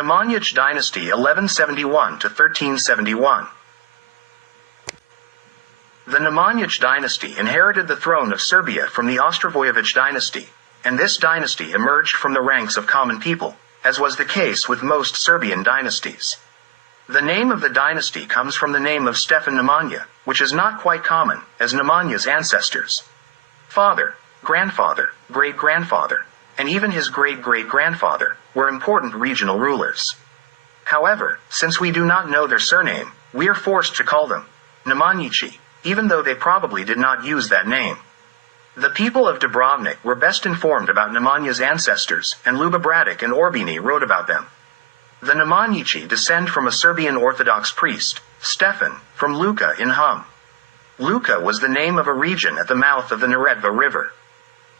Nemanjić Dynasty 1171 to 1371. The Nemanjić dynasty inherited the throne of Serbia from the Ostrovojević dynasty, and this dynasty emerged from the ranks of common people, as was the case with most Serbian dynasties. The name of the dynasty comes from the name of Stefan Nemanja, which is not quite common, as Nemanja's ancestors, father, grandfather, great-grandfather, and even his great-great-grandfather, were important regional rulers. However, since we do not know their surname, we are forced to call them Nemanjići, even though they probably did not use that name. The people of Dubrovnik were best informed about Nemanja's ancestors, and Jovan Deretic and Orbini wrote about them. The Nemanjići descend from a Serbian Orthodox priest, Stefan, from Luka in Hum. Luka was the name of a region at the mouth of the Neretva River.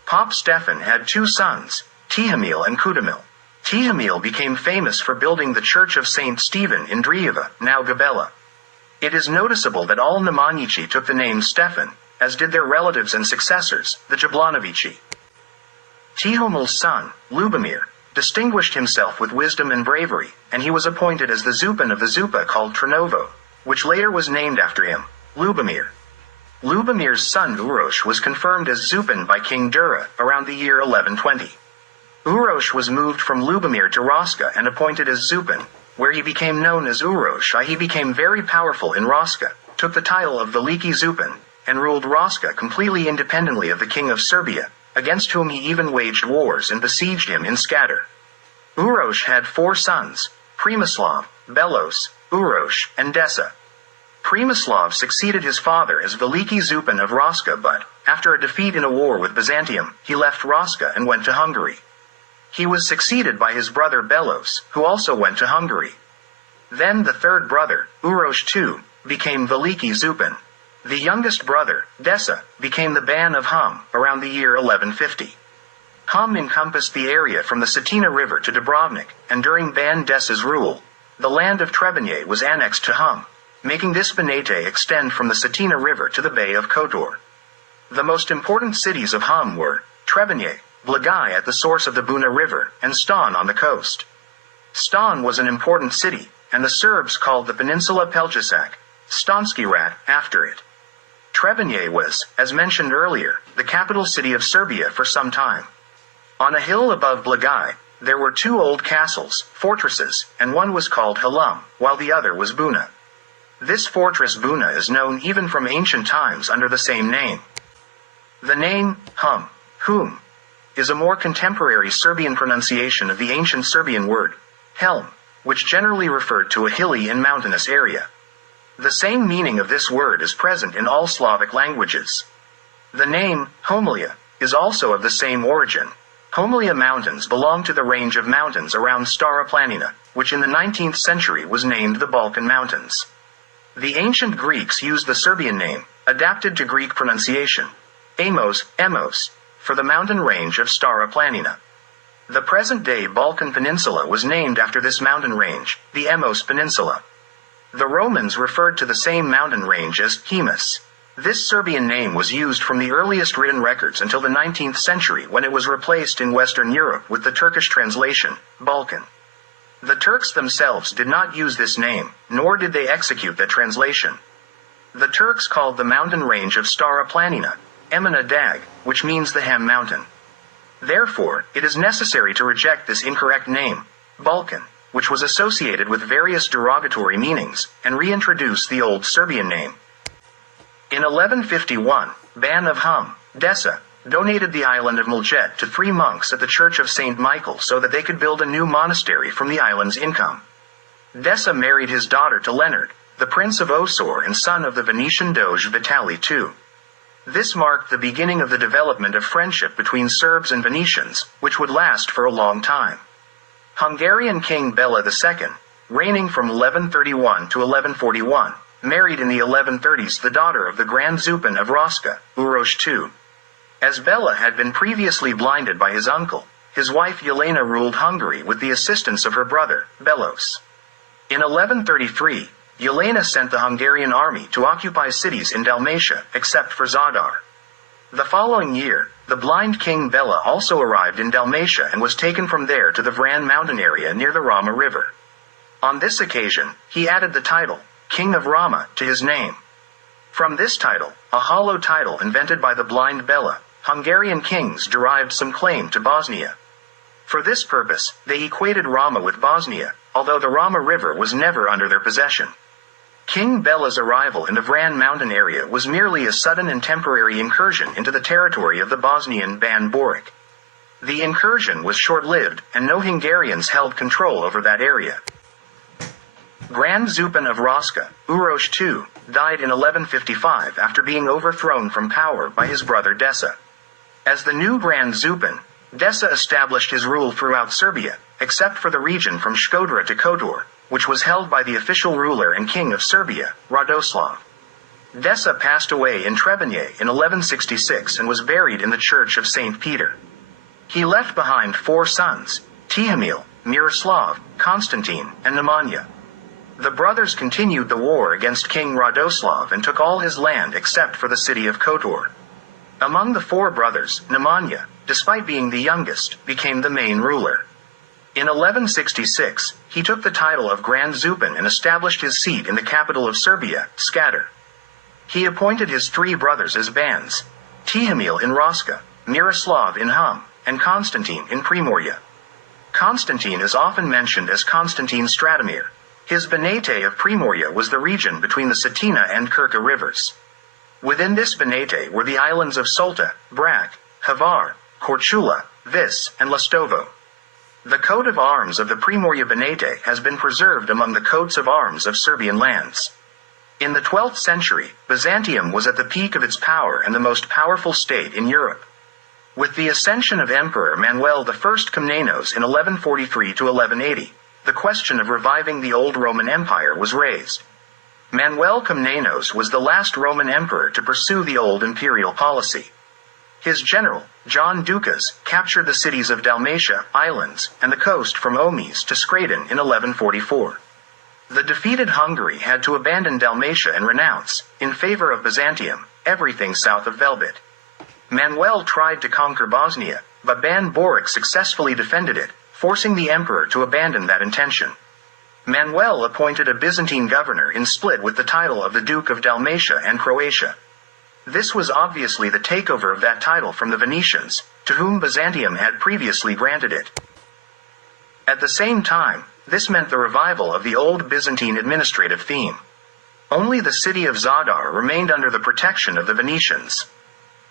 Pop Stefan had two sons, Tihomil and Kutomil. Tihomil became famous for building the Church of St. Stephen in Drijeva, now Gabela. It is noticeable that all Nemanjići took the name Stefan, as did their relatives and successors, the Jablanovići. Tihomil's son, Ljubomir, distinguished himself with wisdom and bravery, and he was appointed as the Zupan of the Zupa called Trnovo, which later was named after him, Ljubomir. Ljubomir's son Uroš was confirmed as Zupan by King Dura, around the year 1120. Uroš was moved from Ljubomir to Raška and appointed as Zupan, where he became known as Uroš. He became very powerful in Raška, took the title of Veliki Zupan, and ruled Raška completely independently of the king of Serbia, against whom he even waged wars and besieged him in Skadar. Uroš had 4 sons, Primoslav, Belos, Uroš, and Desa. Primoslav succeeded his father as Veliki Zupan of Raška, but, after a defeat in a war with Byzantium, he left Raška and went to Hungary. He was succeeded by his brother Belos, who also went to Hungary. Then the third brother, Uroš II, became Veliki Zupan. The youngest brother, Desa, became the Ban of Hum, around the year 1150. Hum encompassed the area from the Cetina River to Dubrovnik, and during Ban Desa's rule, the land of Trebinje was annexed to Hum, making this Banate extend from the Cetina River to the Bay of Kotor. The most important cities of Hum were Trebinje, Blagaj at the source of the Buna River, and Ston on the coast. Ston was an important city, and the Serbs called the peninsula Peljasak, Stonski Rat, after it. Trebinje was, as mentioned earlier, the capital city of Serbia for some time. On a hill above Blagaj, there were 2 old castles, fortresses, and one was called Halum, while the other was Buna. This fortress Buna is known even from ancient times under the same name. The name, Hum, is a more contemporary Serbian pronunciation of the ancient Serbian word, Helm, which generally referred to a hilly and mountainous area. The same meaning of this word is present in all Slavic languages. The name, Homilia, is also of the same origin. Homilia Mountains belong to the range of mountains around Stara Planina, which in the 19th century was named the Balkan Mountains. The ancient Greeks used the Serbian name, adapted to Greek pronunciation, Emos, for the mountain range of Stara Planina. The present-day Balkan Peninsula was named after this mountain range, the Emos Peninsula. The Romans referred to the same mountain range as Hemus. This Serbian name was used from the earliest written records until the 19th century, when it was replaced in Western Europe with the Turkish translation, Balkan. The Turks themselves did not use this name, nor did they execute that translation. The Turks called the mountain range of Stara Planina, Emina Dag, which means the Hem Mountain. Therefore, it is necessary to reject this incorrect name, Balkan, which was associated with various derogatory meanings, and reintroduce the old Serbian name. In 1151, Ban of Hum, Desa, donated the island of Mljet to 3 monks at the Church of St. Michael so that they could build a new monastery from the island's income. Desa married his daughter to Leonard, the Prince of Osor and son of the Venetian Doge Vitali II. This marked the beginning of the development of friendship between Serbs and Venetians, which would last for a long time. Hungarian King Bela II, reigning from 1131 to 1141, married in the 1130s the daughter of the Grand Zupan of Raška, Uroš II. As Bela had been previously blinded by his uncle, his wife Jelena ruled Hungary with the assistance of her brother, Belos. In 1133, Jelena sent the Hungarian army to occupy cities in Dalmatia, except for Zadar. The following year, The blind King Bela also arrived in Dalmatia and was taken from there to the Vran mountain area near the Rama River. On this occasion, he added the title, King of Rama, to his name. From this title, a hollow title invented by the blind Bela, Hungarian kings derived some claim to Bosnia. For this purpose, they equated Rama with Bosnia, although the Rama River was never under their possession. King Bela's arrival in the Vran mountain area was merely a sudden and temporary incursion into the territory of the Bosnian Ban Boric. The incursion was short-lived, and no Hungarians held control over that area. Grand Zupan of Raska, Uroš II, died in 1155 after being overthrown from power by his brother Desa. As the new Grand Zupan, Desa established his rule throughout Serbia, except for the region from Shkodra to Kotor, which was held by the official ruler and king of Serbia, Radoslav. Desa passed away in Trebinje in 1166 and was buried in the church of St. Peter. He left behind 4 sons, Tihomil, Miroslav, Constantine, and Nemanja. The brothers continued the war against King Radoslav and took all his land except for the city of Kotor. Among the 4 brothers, Nemanja, despite being the youngest, became the main ruler. In 1166, he took the title of Grand Zupan and established his seat in the capital of Serbia, Skadar. He appointed his 3 brothers as bans, Tihomil in Raska, Miroslav in Hum, and Constantine in Primorje. Constantine is often mentioned as Constantine Stratomir. His Banate of Primorje was the region between the Cetina and Krka rivers. Within this Banate were the islands of Solta, Brac, Hvar, Korčula, Vis, and Lastovo. The coat of arms of the Primorje Banate has been preserved among the coats of arms of Serbian lands. In the 12th century, Byzantium was at the peak of its power and the most powerful state in Europe. With the ascension of Emperor Manuel I Komnenos in 1143 to 1180, the question of reviving the old Roman Empire was raised. Manuel Komnenos was the last Roman emperor to pursue the old imperial policy. His general, John Dukas, captured the cities of Dalmatia, islands, and the coast from Omis to Skradin in 1144. The defeated Hungary had to abandon Dalmatia and renounce, in favor of Byzantium, everything south of Velbit. Manuel tried to conquer Bosnia, but Ban Boric successfully defended it, forcing the emperor to abandon that intention. Manuel appointed a Byzantine governor in Split with the title of the Duke of Dalmatia and Croatia. This was obviously the takeover of that title from the Venetians, to whom Byzantium had previously granted it. At the same time, this meant the revival of the old Byzantine administrative theme. Only the city of Zadar remained under the protection of the Venetians.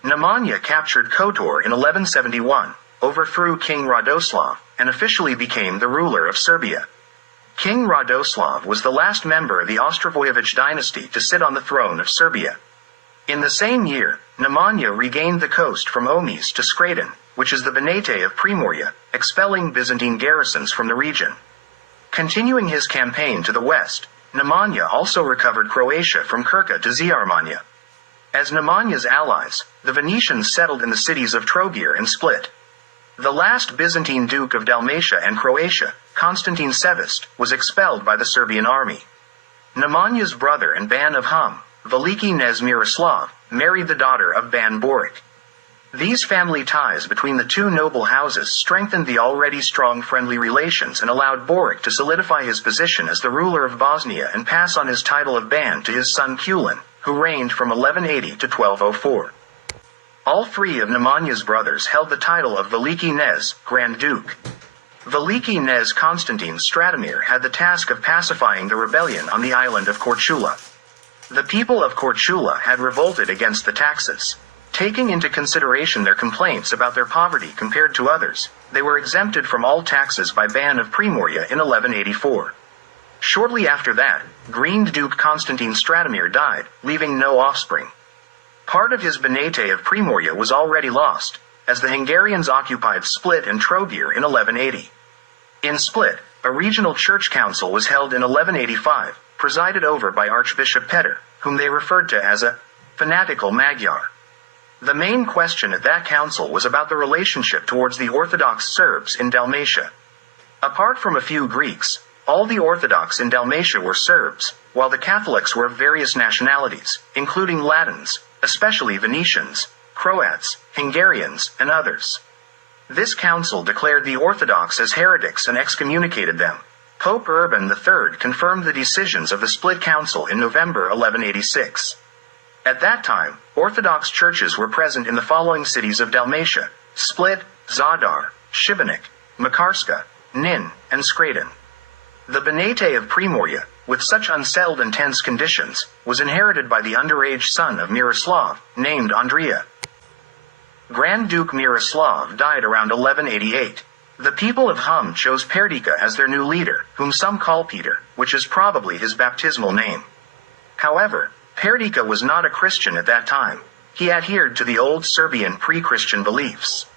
Nemanja captured Kotor in 1171, overthrew King Radoslav, and officially became the ruler of Serbia. King Radoslav was the last member of the Ostrovojević dynasty to sit on the throne of Serbia. In the same year, Nemanja regained the coast from Omis to Skradin, which is the Banate of Primorje, expelling Byzantine garrisons from the region. Continuing his campaign to the west, Nemanja also recovered Croatia from Krka to Ziarmanja. As Nemanja's allies, the Venetians settled in the cities of Trogir and Split. The last Byzantine Duke of Dalmatia and Croatia, Constantine Sevist, was expelled by the Serbian army. Nemanja's brother and Ban of Hum, Veliki Knez Miroslav, married the daughter of Ban Boric. These family ties between the two noble houses strengthened the already strong friendly relations and allowed Boric to solidify his position as the ruler of Bosnia and pass on his title of Ban to his son Kulin, who reigned from 1180 to 1204. All 3 of Nemanja's brothers held the title of Veliki Knez, Grand Duke. Veliki Knez Constantine Stratomir had the task of pacifying the rebellion on the island of Korčula. The people of Korčula had revolted against the taxes. Taking into consideration their complaints about their poverty compared to others, they were exempted from all taxes by Ban of Primorje in 1184. Shortly after that, Grand Duke Constantine Stratomir died, leaving no offspring. Part of his Banate of Primorje was already lost, as the Hungarians occupied Split and Trogir in 1180. In Split, a regional church council was held in 1185, presided over by Archbishop Peter, whom they referred to as a fanatical Magyar. The main question at that council was about the relationship towards the Orthodox Serbs in Dalmatia. Apart from a few Greeks, all the Orthodox in Dalmatia were Serbs, while the Catholics were of various nationalities, including Latins, especially Venetians, Croats, Hungarians, and others. This council declared the Orthodox as heretics and excommunicated them. Pope Urban III confirmed the decisions of the Split Council in November 1186. At that time, Orthodox churches were present in the following cities of Dalmatia: Split, Zadar, Šibenik, Makarska, Nin, and Scraton. The Banate of Primorje, with such unsettled and tense conditions, was inherited by the underage son of Miroslav, named Andrea. Grand Duke Miroslav died around 1188. The people of Hum chose Perdica as their new leader, whom some call Peter, which is probably his baptismal name. However, Perdica was not a Christian at that time. He adhered to the old Serbian pre-Christian beliefs.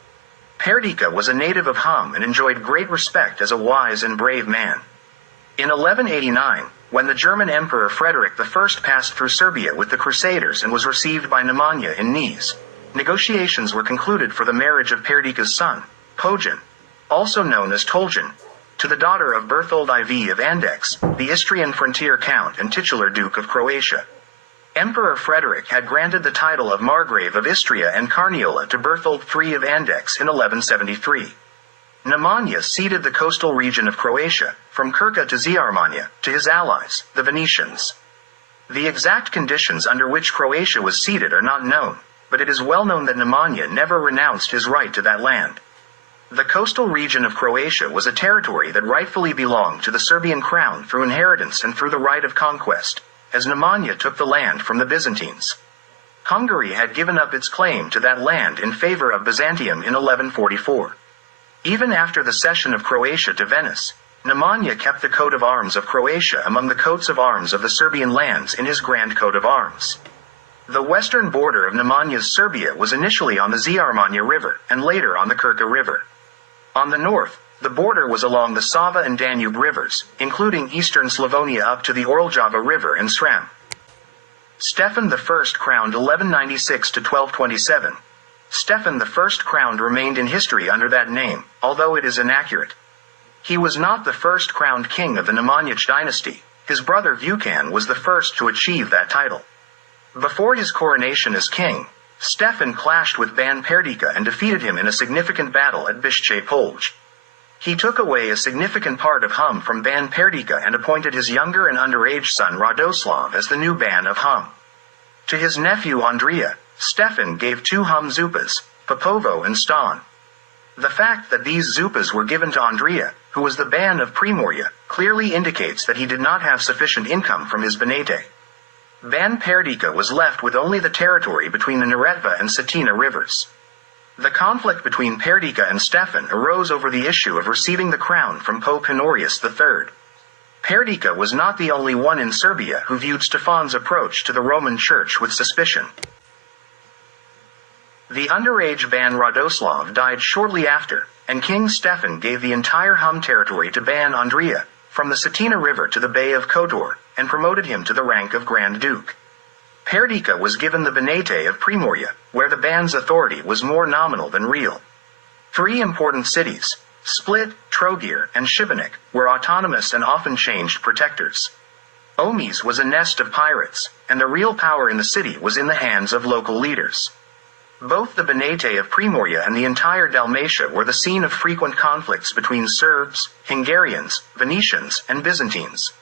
Perdica was a native of Hum and enjoyed great respect as a wise and brave man. In 1189, when the German Emperor Frederick I passed through Serbia with the Crusaders and was received by Nemanja in Niš, negotiations were concluded for the marriage of Perdica's son, Pojan, also known as Toljan, to the daughter of Berthold IV of Andechs, the Istrian frontier count and titular Duke of Croatia. Emperor Frederick had granted the title of Margrave of Istria and Carniola to Berthold III of Andechs in 1173. Nemanja ceded the coastal region of Croatia, from Krka to Zjarmanja, to his allies, the Venetians. The exact conditions under which Croatia was ceded are not known, but it is well known that Nemanja never renounced his right to that land. The coastal region of Croatia was a territory that rightfully belonged to the Serbian crown through inheritance and through the right of conquest, as Nemanja took the land from the Byzantines. Hungary had given up its claim to that land in favor of Byzantium in 1144. Even after the cession of Croatia to Venice, Nemanja kept the coat of arms of Croatia among the coats of arms of the Serbian lands in his grand coat of arms. The western border of Nemanjić's Serbia was initially on the Zjarmanja River, and later on the Krka River. On the north, the border was along the Sava and Danube rivers, including eastern Slavonia up to the Orljava River and Sram. Stefan I crowned 1196 to 1227. Stefan I crowned remained in history under that name, although it is inaccurate. He was not the first crowned king of the Nemanjić dynasty. His brother Vukan was the first to achieve that title. Before his coronation as king, Stefan clashed with Ban Perdica and defeated him in a significant battle at Bišće Polje. He took away a significant part of Hum from Ban Perdica and appointed his younger and underage son Radoslav as the new Ban of Hum. To his nephew Andrea, Stefan gave 2 Hum zupas, Popovo and Stan. The fact that these zupas were given to Andrea, who was the Ban of Primorje, clearly indicates that he did not have sufficient income from his Banate. Ban Perdica was left with only the territory between the Neretva and Cetina rivers. The conflict between Perdica and Stefan arose over the issue of receiving the crown from Pope Honorius III. Perdica was not the only one in Serbia who viewed Stefan's approach to the Roman Church with suspicion. The underage Ban Radoslav died shortly after, and King Stefan gave the entire Hum territory to Ban Andrea, from the Cetina River to the Bay of Kotor, and promoted him to the rank of Grand Duke. Perdica was given the Banate of Primorje, where the Ban's authority was more nominal than real. 3 important cities, Split, Trogir, and Šibenik, were autonomous and often changed protectors. Omis was a nest of pirates, and the real power in the city was in the hands of local leaders. Both the Banate of Primorje and the entire Dalmatia were the scene of frequent conflicts between Serbs, Hungarians, Venetians, and Byzantines.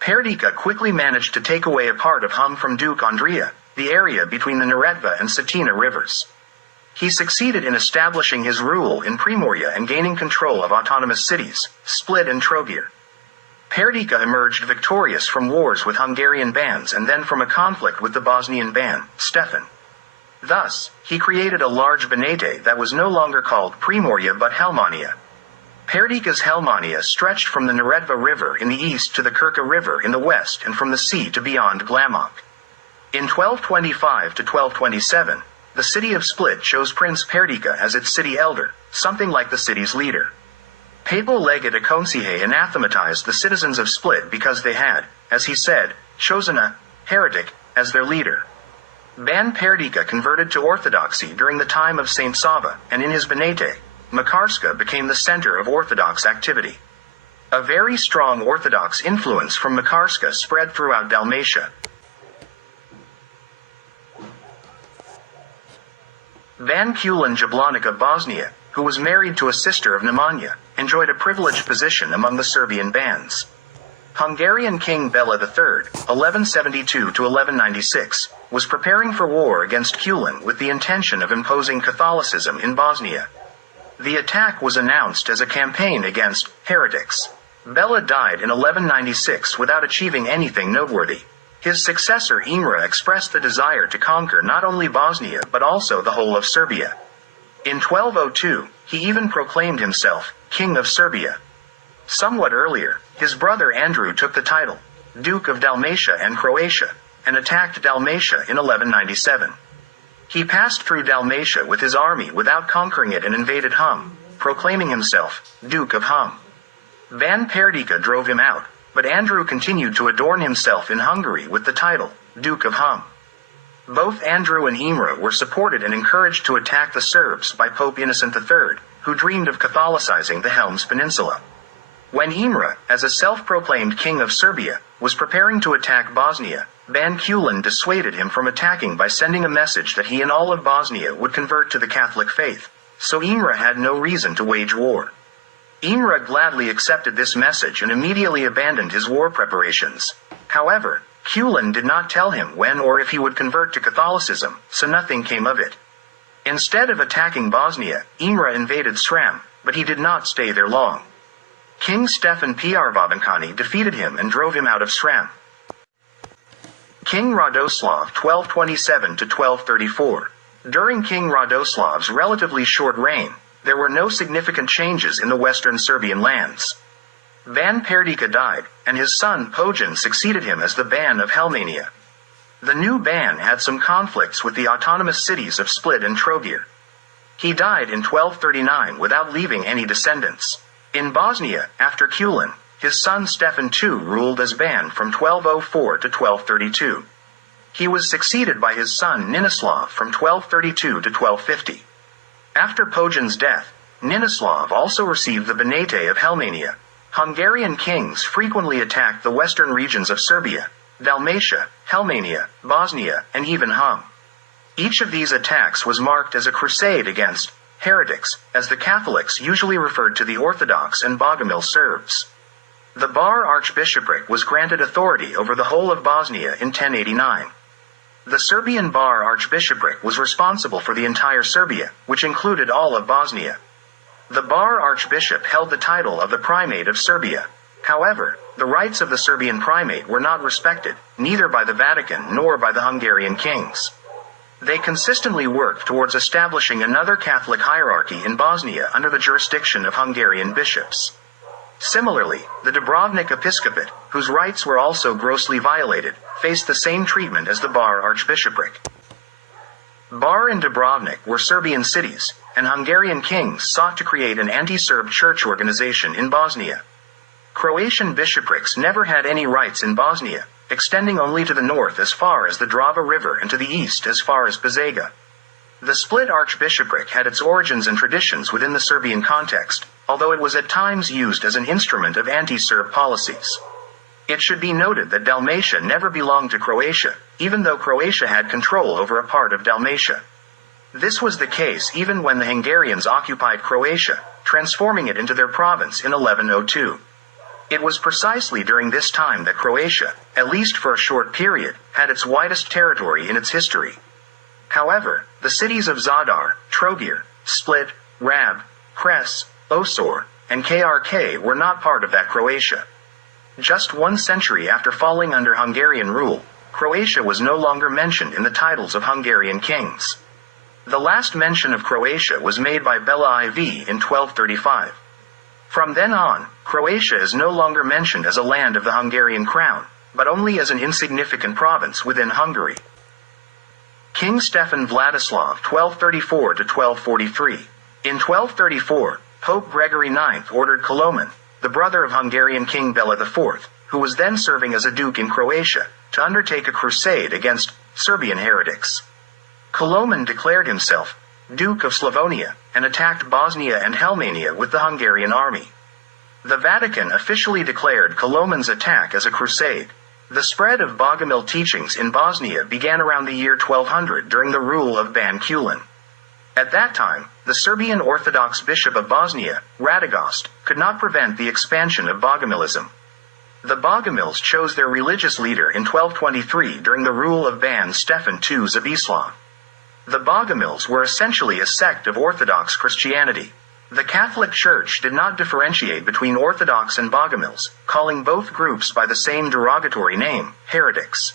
Perdica quickly managed to take away a part of Hum from Duke Andrea, the area between the Neretva and Cetina rivers. He succeeded in establishing his rule in Primorje and gaining control of autonomous cities, Split and Trogir. Perdica emerged victorious from wars with Hungarian bands and then from a conflict with the Bosnian Ban, Stefan. Thus, he created a large Banate that was no longer called Primorje but Helmania. Perdica's Helmania stretched from the Neretva River in the east to the Krka River in the west and from the sea to beyond Glamok. In 1225 to 1227, the city of Split chose Prince Perdica as its city elder, something like the city's leader. Papal legate Akonsihe anathematized the citizens of Split because they had, as he said, chosen a heretic as their leader. Ban Perdica converted to Orthodoxy during the time of Saint Sava, and in his Banate, Makarska became the center of Orthodox activity. A very strong Orthodox influence from Makarska spread throughout Dalmatia. Ban Kulin Jablonic of Bosnia, who was married to a sister of Nemanjić, enjoyed a privileged position among the Serbian bands. Hungarian King Bela III, 1172–1196, was preparing for war against Kulin with the intention of imposing Catholicism in Bosnia. The attack was announced as a campaign against heretics. Bela died in 1196 without achieving anything noteworthy. His successor Imre expressed the desire to conquer not only Bosnia but also the whole of Serbia. In 1202, he even proclaimed himself King of Serbia. Somewhat earlier, his brother Andrew took the title, Duke of Dalmatia and Croatia, and attacked Dalmatia in 1197. He passed through Dalmatia with his army without conquering it and invaded Hum, proclaiming himself Duke of Hum. Ban Perdica drove him out, but Andrew continued to adorn himself in Hungary with the title, Duke of Hum. Both Andrew and Imre were supported and encouraged to attack the Serbs by Pope Innocent III, who dreamed of Catholicizing the Helms Peninsula. When Imre, as a self-proclaimed King of Serbia, was preparing to attack Bosnia, Ban Kulin dissuaded him from attacking by sending a message that he and all of Bosnia would convert to the Catholic faith, so Imre had no reason to wage war. Imre gladly accepted this message and immediately abandoned his war preparations. However, Kulin did not tell him when or if he would convert to Catholicism, so nothing came of it. Instead of attacking Bosnia, Imre invaded Sram, but he did not stay there long. King Stefan Prvavenkani defeated him and drove him out of Sram. King Radoslav 1227–1234. During King Radoslav's relatively short reign, there were no significant changes in the western Serbian lands. Ban Perdica died, and his son Pojan succeeded him as the Ban of Helmania. The new Ban had some conflicts with the autonomous cities of Split and Trogir. He died in 1239 without leaving any descendants. In Bosnia, after Kulin, his son Stefan II ruled as Ban from 1204 to 1232. He was succeeded by his son Ninislav from 1232 to 1250. After Pojan's death, Ninislav also received the Banate of Helmania. Hungarian kings frequently attacked the western regions of Serbia, Dalmatia, Helmania, Bosnia, and even Hum. Each of these attacks was marked as a crusade against heretics, as the Catholics usually referred to the Orthodox and Bogomil Serbs. The Bar Archbishopric was granted authority over the whole of Bosnia in 1089. The Serbian Bar Archbishopric was responsible for the entire Serbia, which included all of Bosnia. The Bar Archbishop held the title of the Primate of Serbia. However, the rights of the Serbian Primate were not respected, neither by the Vatican nor by the Hungarian kings. They consistently worked towards establishing another Catholic hierarchy in Bosnia under the jurisdiction of Hungarian bishops. Similarly, the Dubrovnik Episcopate, whose rights were also grossly violated, faced the same treatment as the Bar Archbishopric. Bar and Dubrovnik were Serbian cities, and Hungarian kings sought to create an anti-Serb church organization in Bosnia. Croatian bishoprics never had any rights in Bosnia, extending only to the north as far as the Drava River and to the east as far as Požega. The Split Archbishopric had its origins and traditions within the Serbian context, although it was at times used as an instrument of anti-Serb policies. It should be noted that Dalmatia never belonged to Croatia, even though Croatia had control over a part of Dalmatia. This was the case even when the Hungarians occupied Croatia, transforming it into their province in 1102. It was precisely during this time that Croatia, at least for a short period, had its widest territory in its history. However, the cities of Zadar, Trogir, Split, Rab, Kres, Osor, and Krk were not part of that Croatia. Just 1 century after falling under Hungarian rule, Croatia was no longer mentioned in the titles of Hungarian kings. The last mention of Croatia was made by Bela IV in 1235. From then on, Croatia is no longer mentioned as a land of the Hungarian crown, but only as an insignificant province within Hungary. King Stefan Vladislav 1234–1243. In 1234, Pope Gregory IX ordered Koloman, the brother of Hungarian King Bela IV, who was then serving as a duke in Croatia, to undertake a crusade against Serbian heretics. Koloman declared himself Duke of Slavonia, and attacked Bosnia and Helmania with the Hungarian army. The Vatican officially declared Koloman's attack as a crusade. The spread of Bogomil teachings in Bosnia began around the year 1200 during the rule of Ban Kulin. At that time, the Serbian Orthodox Bishop of Bosnia, Radogost, could not prevent the expansion of Bogomilism. The Bogomils chose their religious leader in 1223 during the rule of Ban Stefan II Zabislav. The Bogomils were essentially a sect of Orthodox Christianity. The Catholic Church did not differentiate between Orthodox and Bogomils, calling both groups by the same derogatory name, heretics.